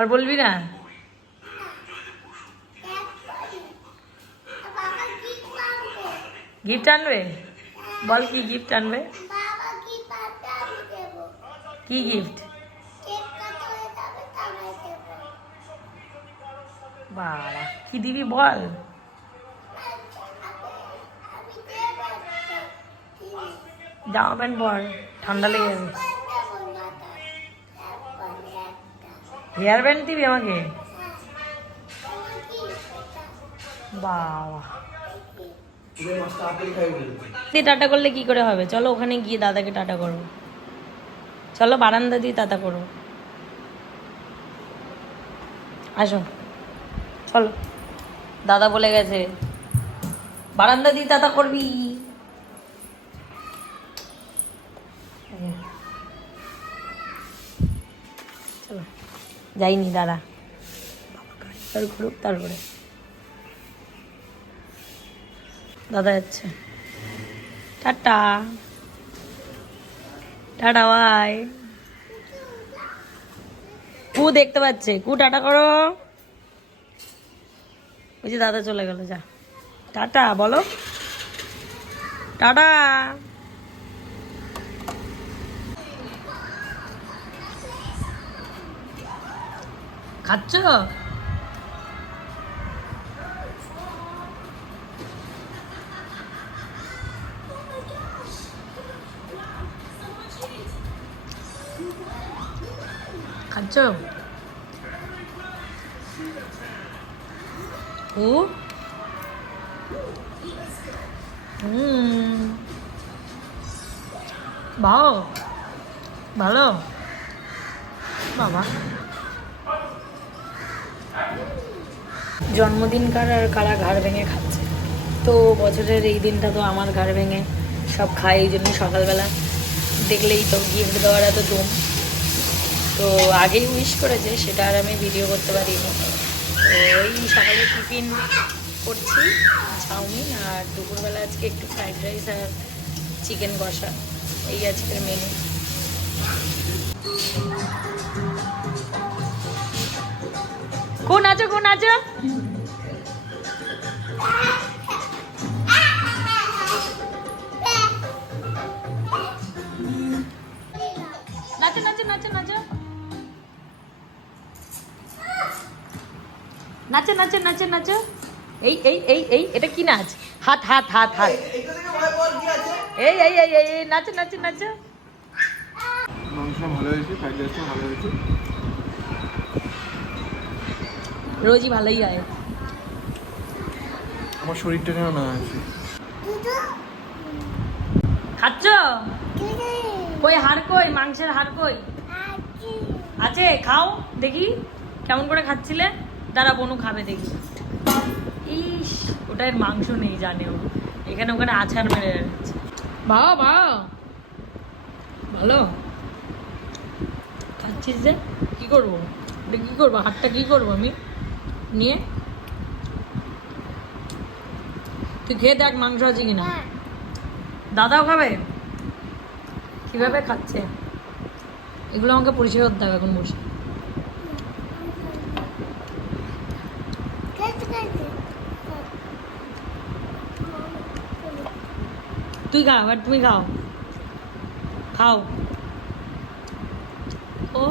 আর বলবি না? গিফট আনবে? বল কি গিফট আনবে? কি গিফট? বাবা কি দিবি বল? জামা প্যান্ট পর, ঠান্ডা লেগে যাবে। হেয়ার ব্যান্ড দিবি আমাকে? বাবা টাটা করলে কি করে হবে? চলো ওখানে গিয়ে দাদাকে টাটা করো। চলো বারান্দা দিয়ে টাটা করো। আসো চলো, দাদা বলে গেছে বারান্দা দিয়ে টাটা করবি। চলো যাইনি দাদা, ঘুরুক তারপরে দাদা যাচ্ছে। Tata tata bye. কু দেখতে পাচ্ছে, কু টাটা করো। ওই যে দাদা চলে গেল, যা টাটা বলো। টাটা। খাচ্ছ? খাচ্ছ? ও ভালো ভালো বাবা। জন্মদিন কার আর কারা ঘাড় ভেঙে খাচ্ছে? তো বছরের এই দিনটা তো আমার ঘাড় ভেঙে সব খায়, এই জন্য সকালবেলা দেখলেই তো গিফট দেওয়ার এত দম। তো আগেই উইশ করেছে, সেটা আর আমি ভিডিও করতে পারিনি। তো ওই সকালে টিফিন করছি চাউমিন, আর দুপুরবেলা আজকে একটু ফ্রাইড রাইস আর চিকেন কষা, এই আজকের মেনু। কোন আছো কোন আছো? নাচো নাচো নাচো নাচো নাচো নাচো নাচো নাচো। এই এই এই এই এটা কি নাচ? হাত হাত হাত হাত। এই এই এই এই নাচো নাচো নাচো। মাংস ভালো হয়েছে, ফ্রাইড রাইসও ভালো হয়েছে। রোজই ভালোই হয়। আমার শরীরটা যেন না আছে। খাচ্ছ? কই হাড় কই? মাংসের হাড় কই? আছে, খাও দেখি কেমন করে খাচ্ছিলে। দাঁড়া বনু খাবে দেখি। ইস ওটার মাংস নেই জানেও, এখানে ওখানে আছাড় মেরে যাচ্ছে। বাবা বাবা ভালো খাচ্ছিস যে, কি করবো এটা? কি করবো হাতটা? কি করবো আমি নিয়ে? তুই খেয়ে দেখ মাংস আছে কিনা। দাদাও খাবে? কিভাবে খাচ্ছে এগুলো আমাকে পরিষ্কার করতে হবে এখন বসে। তুই খাও আর তুমি খাও, খাও। ও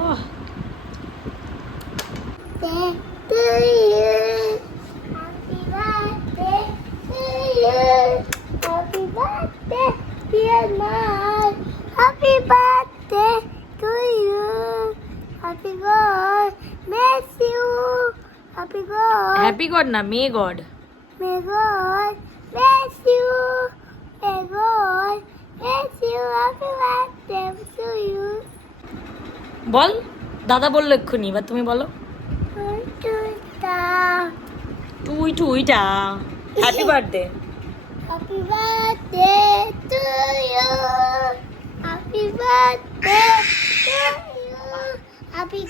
Happy birthday, dear Mom. Happy birthday to you. Happy God, bless you. Happy God, happy god না may god. may God bless you. May God bless you. Happy birthday to you. বল, দাদা বললো এক্ষুনি, এবার তুমি বলো। টুই টুইটা happy birthday. Happy birthday to you. Happy birthday to you. Happy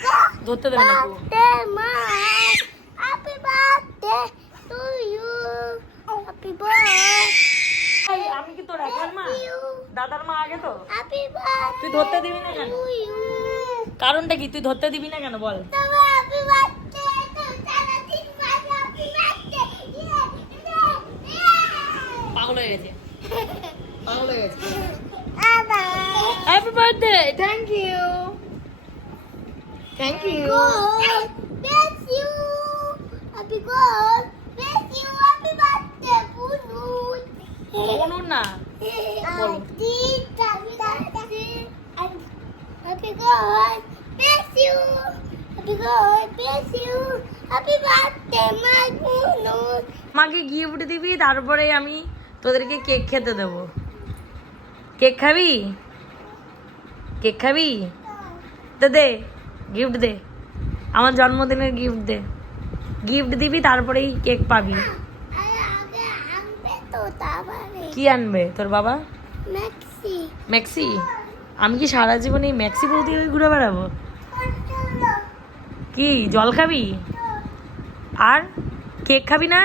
ধরতে দেবে না একটু। birthday, Mom. Happy birthday to you. Happy birthday. আমি কি তোর এখন মা? দাদার মা আগে তো। Happy birthday তুই ধরতে দিবি না কেন? to you. কারণটা কি? তুই ধরতে দিবি না কেন বল? Happy birthday. পাগল হয়ে গেছে পাগল হয়ে গেছে Bye. Happy birthday thank you thank you God bless you. Happy God bless you. Happy birthday, Bulu. বলুন না বলো। Happy God bless you. Happy God bless you. Happy birthday, my Bulu. আমাকে গিফট দিবি তারপরে আমি তোদেরকে কেক খেতে দেব cake খাবি কেক খাবি তো দে গিফট দে আমার জন্মদিনের গিফট দে গিফট দিবি তারপরেই কেক পাবি আগে আনবে তো তারপরে কি আনবে তোর বাবা ম্যাক্সি ম্যাক্সি আমি কি সারা জীবন এই ম্যাক্সি বৌদি হয়ে ঘুরে বেড়াবো কি জল খাবি আর কেক খাবি না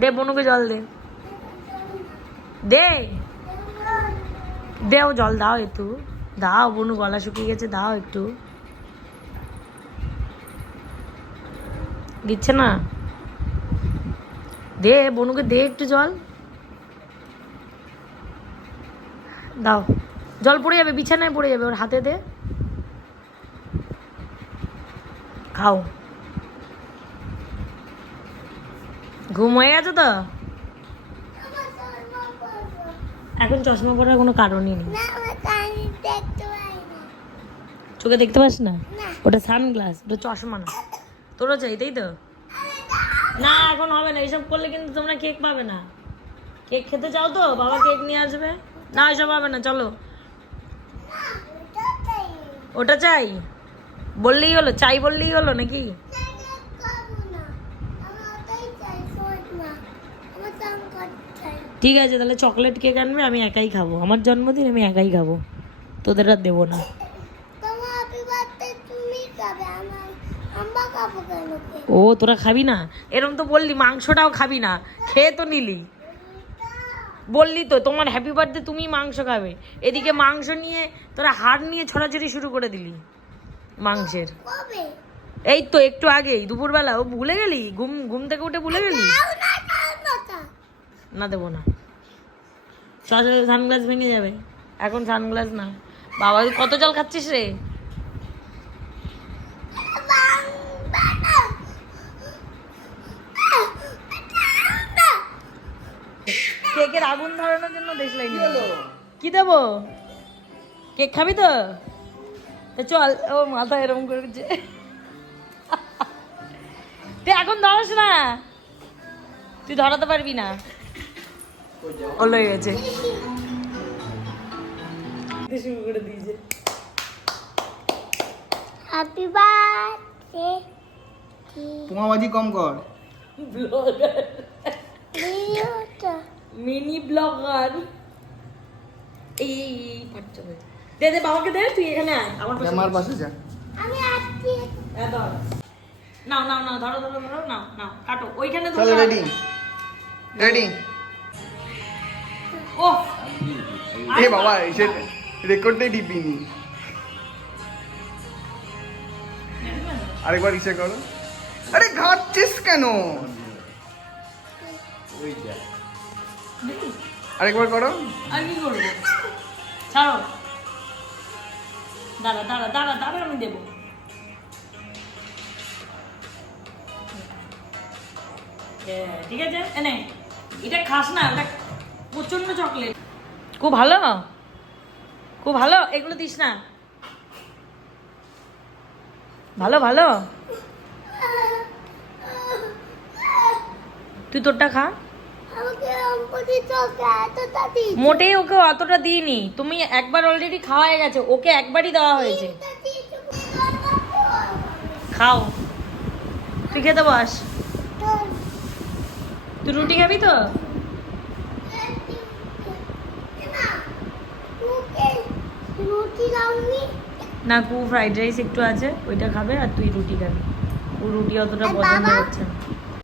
দে বনুকে জল দে দে দেও জল দাও একটু দাও বনু গলা শুকিয়ে গেছে দাও একটু দিচ্ছে না দে বনুকে দে একটু জল দাও জল পড়ে যাবে বিছানায় পড়ে যাবে ওর হাতে দে খাও ঘুম হয়ে গেছে তো এখন চশমা পরার কোনো কারণই নেই না আমার কানে দেখতে পাই না চোখে দেখতে পাস না না। ওটা সানগ্লাস ওটা চশমা না তোরও চাই তাই তো না এখন হবে না এইসব করলে কিন্তু তোমরা কেক পাবে না কেক খেতে চাও তো বাবা কেক নিয়ে আসবে না এসব হবে না চলো ওটা চাই বললেই হলো চাই বললেই হলো নাকি ঠিক আছে তাহলে চকলেট কেক আনবে আমি একাই খাবো আমার জন্মদিন আমি একাই খাবো তোদের আর দেবো না ও তোরা খাবি না এরকম তো বললি মাংসটাও খাবি না খেয়ে তো নিলি বললি তো তোমার হ্যাপি বার্থডে তুমি মাংস খাবে এদিকে মাংস নিয়ে তোরা হাড় নিয়ে ছড়াছড়ি শুরু করে দিলি মাংসের এই তো একটু আগেই দুপুরবেলা ও ভুলে গেলি ঘুম ঘুম থেকে উঠে ভুলে গেলি না দেবো না সানগ্লাস ভেঙে যাবে এখন সানগ্লাস না বাবা তুই কত জল খাচ্ছিস রে কেকের আগুন ধরানোর জন্য দেশলাই নিয়ে কি দেবো কেক খাবি তো তো চল ও মাথা এরকম করছে তুই এখন ধরাস না তুই ধরাতে পারবি না ওল হয়ে গেছে শুরু করে দিয়েছে হ্যাপি বার্থডে পোঙাবাজি কম কর ব্লগার ভিডিওটা মিনি ব্লগার এই পাচ্ছ দে দে বাবাকে দে তুই এখানে আয় আমার পাশে আমার পাশে যা আমি আসছি ধর নাও নাও নাও ধরো ধরো ধরো নাও নাও কাটো ওইখানে চলো রেডি রেডি ও এ বাবা এসে রেকর্ডটাই টিপিনি আরেকবার ইচ্ছে করো আরে ঘাটছিস কেন আরেকবার করো আর কি করবো ছাড়ো দাঁড়া দাঁড়া দাঁড়া দাঁড়া আমি দেবো ঠিক আছে এনে এটা খাস না এটা প্রচন্ড চকলেট খুব ভালো খুব ভালো এগুলো দিস না ভালো ভালো তুই তোরটা খা আমাকে অঙ্কুরি চোখে এতটা দিই মোটেই ওকে অতটা দিইনি তুমি একবার অলরেডি খাওয়া হয়ে গেছে ওকে একবারই দেওয়া হয়েছে খাও তুই খেতে বস তুই রুটি খাবি তো রুটি খাওনি না কু ফ্রাইড রাইস একটু আছে ওইটা খাবে আর তুই রুটি খাবি ও রুটি অতটা আর পছন্দ বাবা? হচ্ছে না